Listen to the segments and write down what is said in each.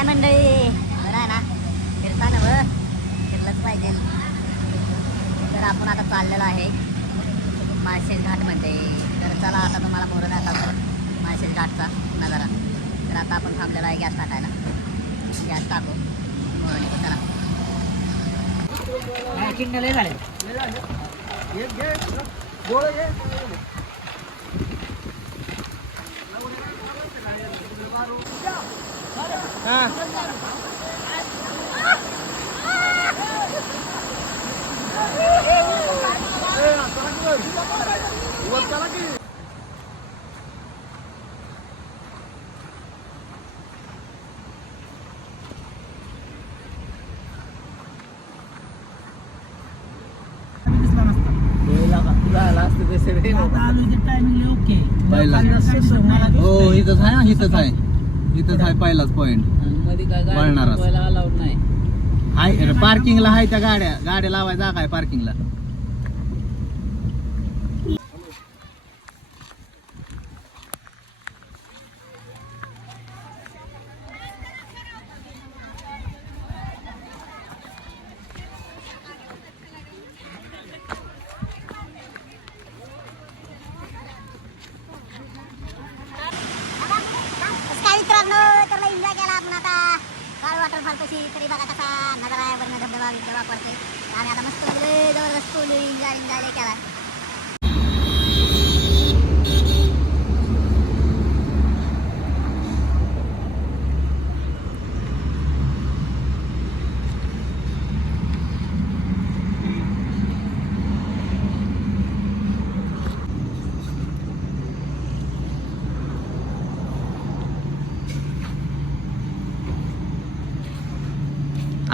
काय मंडळी? बरं आहे ना? फिरता ना व फिरलंच पाहिजे. तर आपण आता चाललेलो आहे माळशेज घाटमध्ये तर चला आता तुम्हाला मोरण आता माळशेज घाटचा नजारा. तर आता आपण थांबलेलो आहे गॅस टाकायला. गॅस टाकू. चला. झाले. हो. इथंच आहे ना इथंच आहे. इथंच आहे पहिलाच पॉइंट. अलाउड नाही. आहे पार्किंगला आहे त्या गाड्या. गाड्या लावायला जागा आहे पार्किंगला काय मित्रांनो तर एन्जॉय केला आपण आता काळ वॉटरफॉल तरी बघा कसा नजारा आहे. वरनं धबधबा बिबधबा पडते आणि आता मस्त लय जबरदस्त एन्जॉय एन्जॉय केला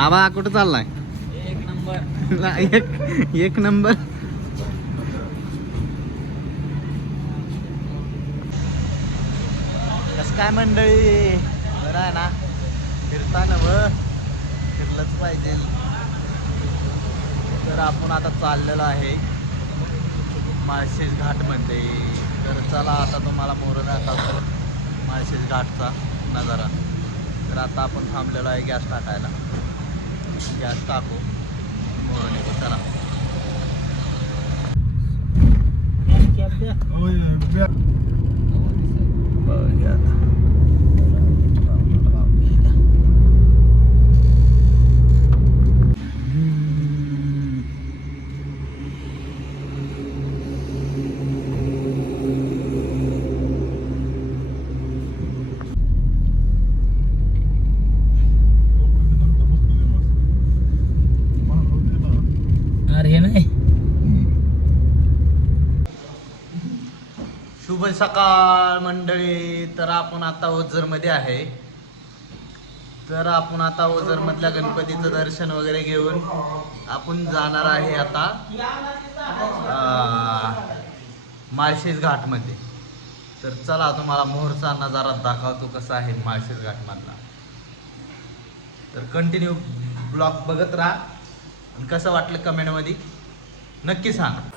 आबा कुठं चाललाय? एक नंबर. एक एक नंबर. कस काय मंडळी? बरं आहे ना? फिरता ना व फिरलंच पाहिजे. तर आपण आता चाललेलो आहे माळशेज घाटमध्ये तर चला आता तुम्हाला मोर दाखवतो. माळशेज घाटचा नजारा. तर आता आपण थांबलेलो आहे गॅस टाकायला. गॅस टाकू मोर निघू चला बघूया आता. हम्म. अरे हे नाही शुभ सकाळ मंडळी तर आपण आता ओझरमध्ये आहे. तर आपण आता ओझरमधल्या गणपतीचं दर्शन वगैरे घेऊन आपण जाणार आहे आता अं, माळशेज घाटमध्ये. तर चला तुम्हाला मोहरचा नजारा दाखवतो कसा आहे माळशेज घाटमधला. तर कंटिन्यू ब्लॉग बघत राहा. आणि कसं वाटलं कमेंटमध्ये नक्की सांग.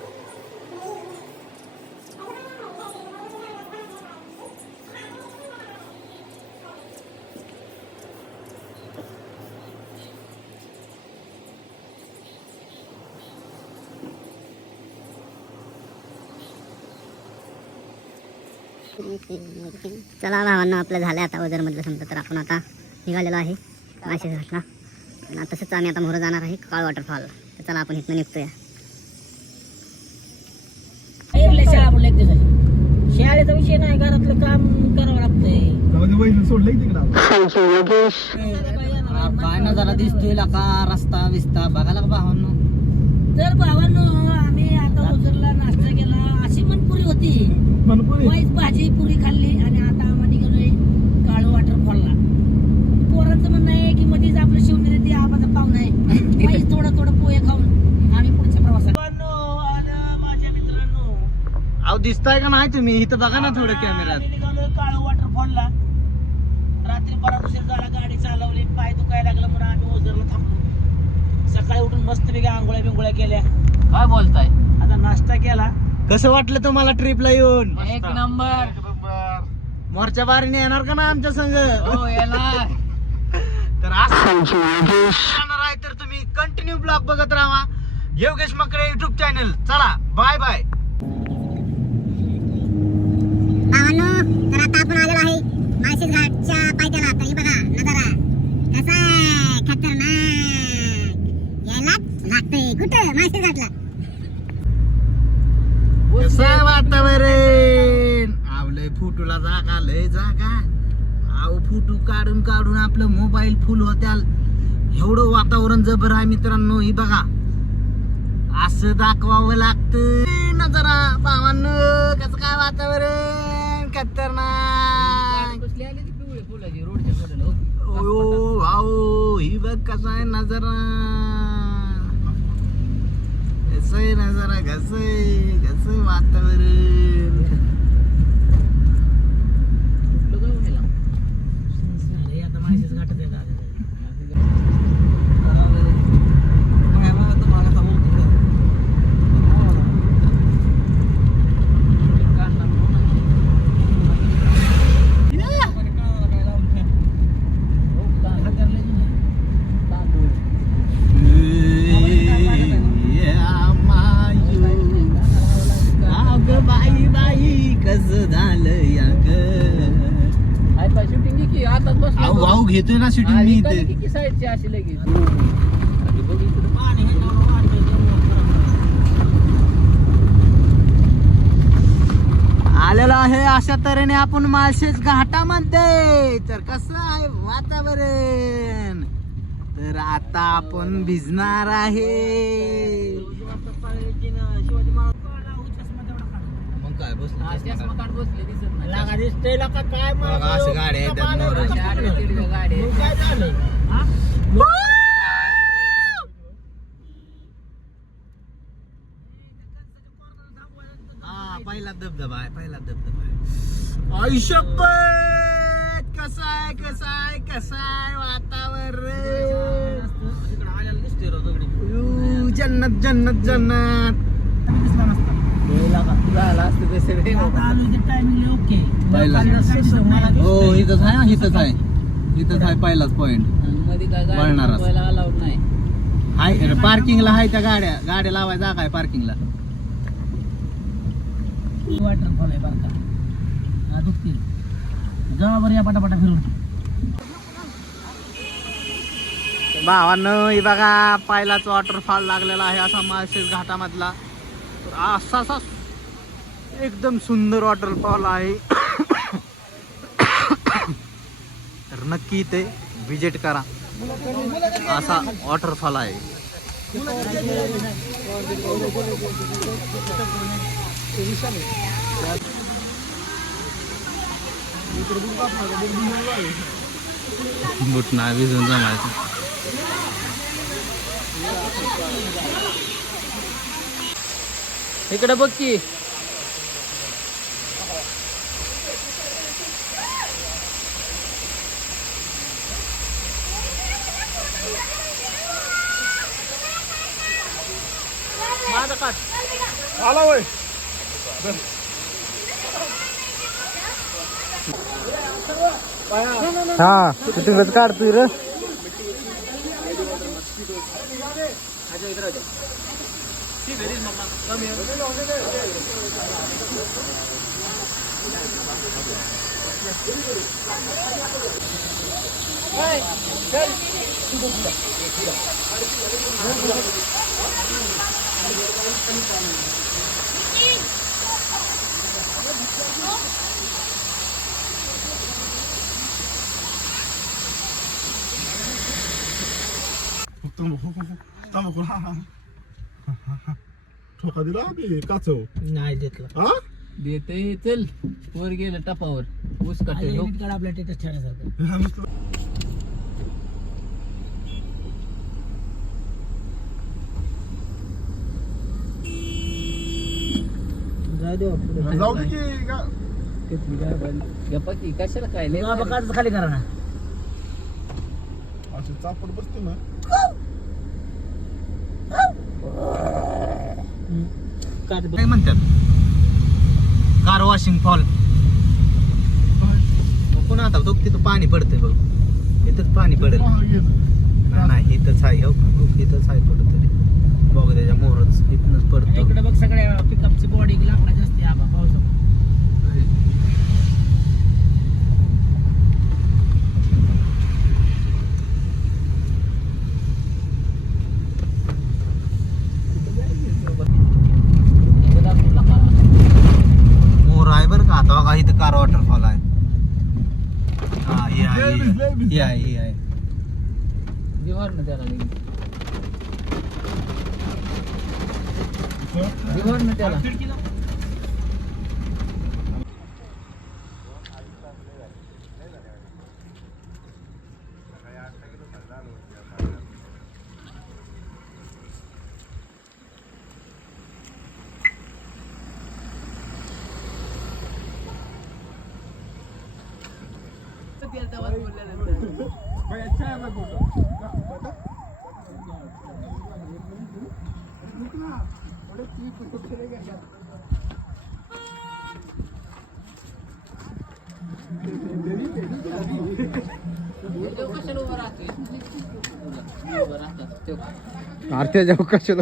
चला भावांना आपलं झालं आता वजरमधलं समजा तर आपण आता निघालेलो आहे. माशे घाटला आणि तसंच आम्ही आता मोहर जाणार आहे काळ वॉटरफॉल तर चला आपण इथनं निघतोया. शाळेचा विषय नाही घरातलं काम करावं लागतंय. काय ना जरा दिसतोय का रस्ता बिस्ता बघायला का भावांनो? तर भावांनो आम्ही आता ओझरला नाश्ता केला. अशी पण पुरी होती वाईच भाजी पुरी खाल्ली आणि आता आम्हाला निघालोय काळू वॉटरफॉलला पोरांचं म्हणणं आहे की मध्येच आपलं शिवनेरी ते आबाचा पाहुणा आहे. थोडं थोडं पोहे खाऊन आम्ही पुढच्या प्रवासात. माझ्या मित्रांनो. अहो दिसताय का नाही तुम्ही? इथं बघा ना थोडं आम्ही निघालोय काळू वॉटरफॉलला रात्री बराच उशीर झाला गाडी चालवली पाय दुखायला लागलं म्हणून आम्ही ओझरला थांबलो. सकाळी उठून मस्त वेगळ्या आंघोळ्या बिंगोळ्या केल्या. काय बोलताय? आता नाश्ता केला. कसं वाटलं तुम्हाला ट्रिपला येऊन? एक नंबर. मोर्चा बारीने येणार का ना आमच्या संघ हो येणार. असं राहणार आहे तर तुम्ही कंटिन्यू ब्लॉग बघत राहा. योगेश मकडे युट्यूब चॅनल चला बाय बाय तर आता आपण आलेलो आहे माळशेज घाटच्या पायथ्याला. तर हे बघा नजारा कसा आहे? खतरनाक. यायलाच लागतंय. कुठं? माळशेज घाटला. कसं आहे वातावरण? आवलंय फोटोला जागा लय जागा. अहो फोटो काढून काढून आपलं मोबाईल फुल होत्याल. एवढं वातावरण जबर आहे मित्रांनो ही बघा. असं दाखवावं लागतं. जरा भावांनो कसं काय वातावरण? खतरनाक. ओ भाऊ ही बघ कसं आहे नजारा. कसं आहे नजारा कसं आहे कसं वातावरण कुठलं गाव आहे लांब? अरे आता माळशेज घाटात येतात. बाई बाई कस झालं या हाय पाय shooting की आताच बसलो. घेतोय ना शूटिंग मी इथे की साईडची अशी लगेच आणि बघ इकडं पाणी आहे ना, वाटतंय जरा. आलेलो आहे अशा तऱ्हेने आपण माळशेज घाटामध्ये. तर कसं आहे वातावरण? तर आता आपण भिजणार आहे. काय हा, चष्मा काढ बसले, दिसत नाही. बघा, अशा गाड्या आहेत त्यात मोर. अशा आडव्या तिडव्या गाड्या आहेत. हा? पहिला धबधबा आहे पहिला धबधबा आहे. आयुष्यपत कसं आहे कसं आहे कसं आहे वातावरण? यू, जन्नत जन्नत जन्नत. असतं. पहिला. हो इथंच आहे इथंच आहे. इथंच आहे पहिलाच पॉइंटमध्ये काय गाडी वळणारच. थांबवायला अलाउड नाही. हाय पार्किंगला आहे त्या गाड्या. गाड्या लावायला जागा आहे पार्किंगला आहे हा जवळ बरं या पटापटा फिरून. भावांनो हे बघा पहिलाच वॉटरफॉल लागलेला आहे असा माळशेज घाटामधला तर असा असा एकदम सुंदर वॉटरफॉल आहे. तर नक्की इथे विजिट करा. असा वॉटरफॉल आहे. बुटना भिजून जमायचं इकडे बघ की. हा तिथूनच काढतोय रे ठोका दिला काचव नाही देतला. हा? देते चल. वर गेलं टपावर. ऊस काटे आपल्या टेटस ठेवण्यासारखं. जाऊ दे की का- गप्पा की कशाला काय लय खाली. करा ना. अशी चापट बसते ना. काय म्हणतात? कार वॉशिंग फॉल कोण आता तो तिथं पाणी पडतंय बघ. इथंच पाणी पडेल. हा. नाही, इथंच आहे हो. हो, इथंच आहे कुठं तरी बघ त्याच्या मोरच इथनच पडतो इकडे बघ सगळ्या पिकअपची बॉडी लाकडाची असते आबा पावसात मोर आहे बरं का आता बघा इथं कार वॉटरफॉल आहे हा हे आहे लय भिज, लय भिज. हे आहे हे आहे दिवार ना त्याला लगेच. इथं दिवार ना त्याला आहे बघ फोटो. बघा. आरत्या जाऊ कशाला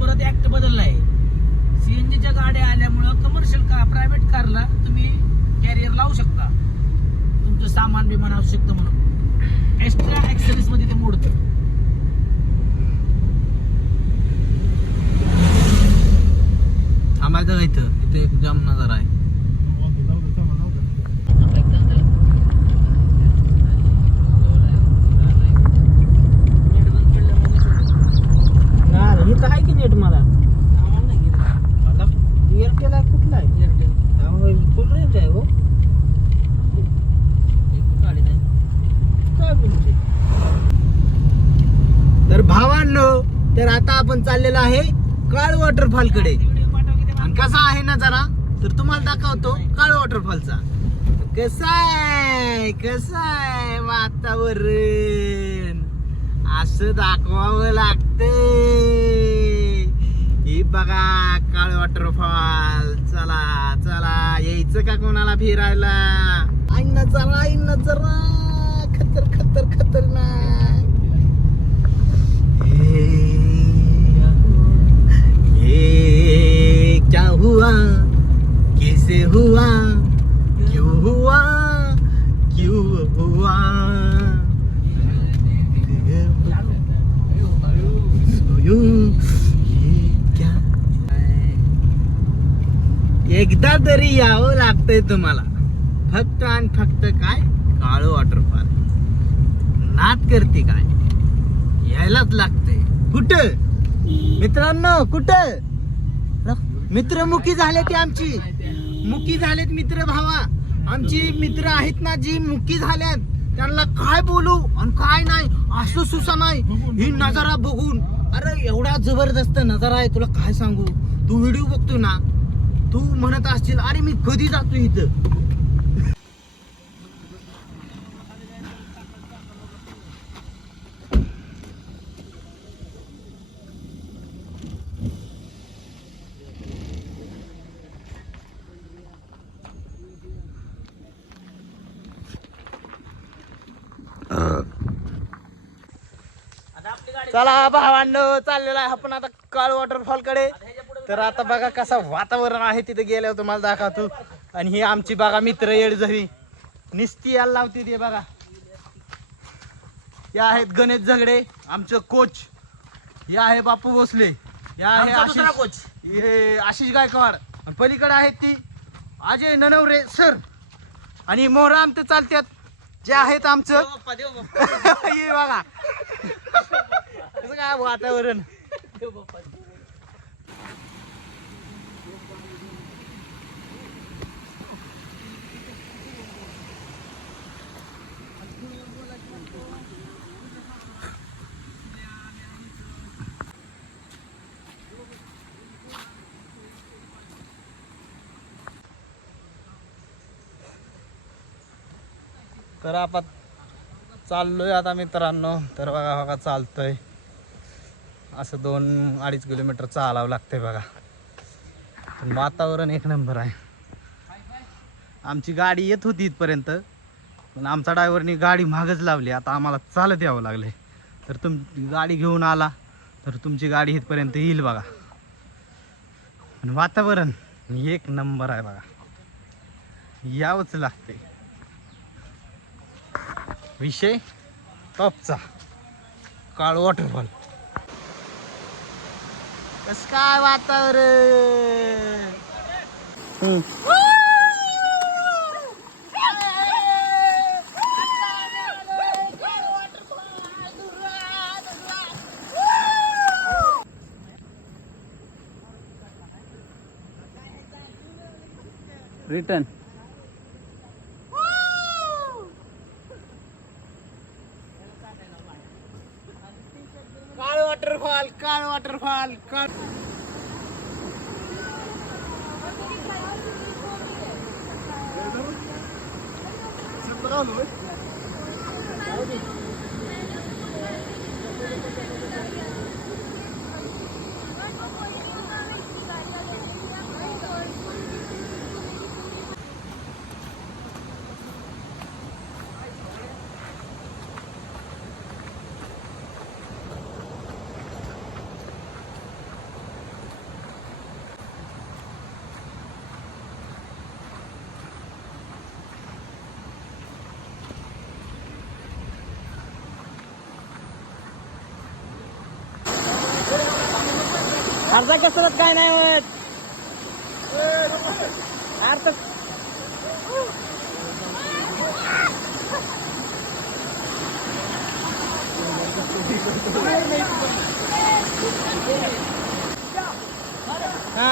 परत ऍक्ट बदलला आहे. सीएनजीच्या गाड्या आल्यामुळं कमर्शियल कार प्रायव्हेट कारला तुम्ही कॅरियर लावू शकता तुमचं सामान बिमान असू शकतं म्हणून एक्स्ट्रा ऍक्सेसरीजमध्ये ते मोडतं थांबायचं का इथं इथे एक जाम नजर आहे जाऊ दे, चला, जाऊ दे. इथं आहे की नेट मला एअरटेल आहे कुठला आहे एअरटेल फुल रेंज आहे हो काय म्हणजे तर भावांनो तर आता आपण चाललेलो आहे काळ वॉटरफॉलकडे आणि कसा आहे ना जरा तर तुम्हाला दाखवतो काळ वॉटरफॉलचा कसा आहे? कसा आहे वातावरण? असं दाखवावं लागतं. हे बघा काळ वॉटरफॉल चला चला. यायचं का कोणाला फिरायला? आईन चला आईन जरा खतर खतर खतरनाक. ये क्या हुआ? कैसे हुआ? हुआ क्यों हुआ क्या एकदा तरी यावं लागतंय तुम्हाला. फक्त आणि फक्त काय? काळ वॉटरफॉल नात करते काय? यायलाच लागते कुठं? मित्रांनो कुठं? मित्र मुखी झाले ते आमची. मुकी झालेत मित्र भावा आमची मित्र आहेत ना जी मुक्की झाल्यात त्यांना काय बोलू आणि काय नाही असं सुसा नाही. ही नजारा बघून अरे एवढा जबरदस्त नजारा आहे तुला काय सांगू? तू व्हिडिओ बघतो ना तू म्हणत असशील अरे मी कधी जातो इथं? चला भावांनो चाललेला आहे आपण आता काळ वॉटरफॉलकडे. तर आता बघा कसं वातावरण आहे तिथे गेल्यावर तुम्हाला दाखवतो. आणि ही आमची बघा मित्र येडझरी. निस्ती यायला लावते ते बघा. या आहेत गणेश झगडे आमचं कोच हे आहे बापू भोसले. या आहे आशिष. कोच. हे आशिष गायकवाड. आणि पलीकडे आहेत ती अजय ननवरे सर आणि मोहरा आमचे चालतात जे आहेत आमचं. हे बघा. कसं काय वातावरण? तर आपण चाललोय आता मित्रांनो. तर बघा बघा चालतोय. असं दोन अडीच किलोमीटर चालावं लागतंय बघा. पण वातावरण एक नंबर आहे. आमची गाडी येत होती इथपर्यंत पण आमचा ड्रायव्हरनी गाडी मागच लावली. आता आम्हाला चालत यावं लागले तर तुम गाडी घेऊन आला तर तुमची गाडी इथपर्यंत येईल बघा. आणि वातावरण एक नंबर आहे बघा. यावंच लागते विषय टॉपचा. काळ वॉटरफॉल. कस काय वातावरण हम्म. रिटर्न काळ वॉटरफॉल काळ वॉटरफॉल काळ अर्धा कसरत काय नाही होत. अर्ध. हा.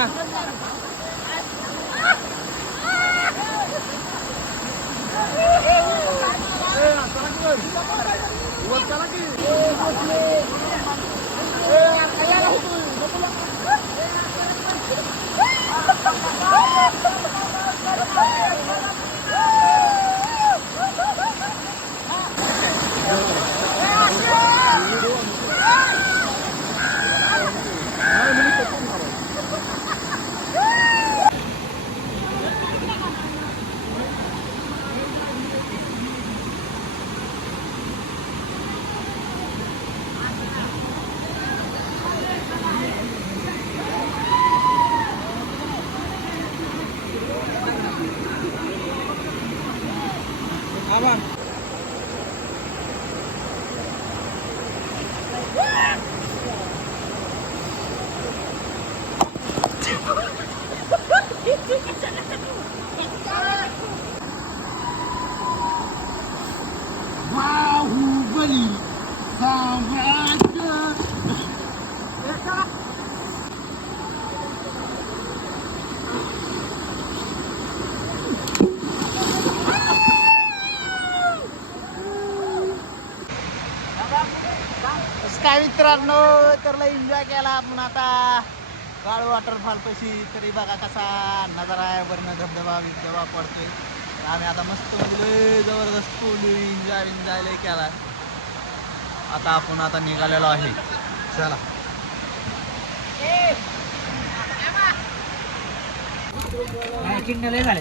काय मित्रांनो तर एन्जॉय केला आपण आता. काळू वॉटरफॉल पशी. तरी बघा कसा नजारा आहे. वरनं धबधबा बिबधबा पडतोय. आम्ही आता मस्त म्हणजे जबरदस्त एन्जॉय एन्जॉय लय केला. आता आपण आता निघालेलो आहे. चला. किंडल झाले?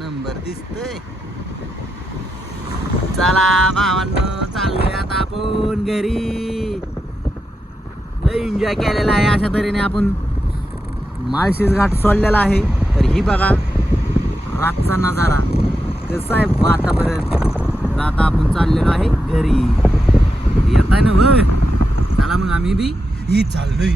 नंबर दिसतोय. चला भावांनो चाललोय आता आपण घरी. लय एन्जॉय केलेला आहे अशा तऱ्हेने आपण. माळशीस घाट सोडलेला आहे. तर ही बघा रातचा नजारा. कसा आहे वातावरण. तर आता आपण चाललेलो आहे घरी. येत आहे ना चला मग आम्ही बी. ही चाललोय.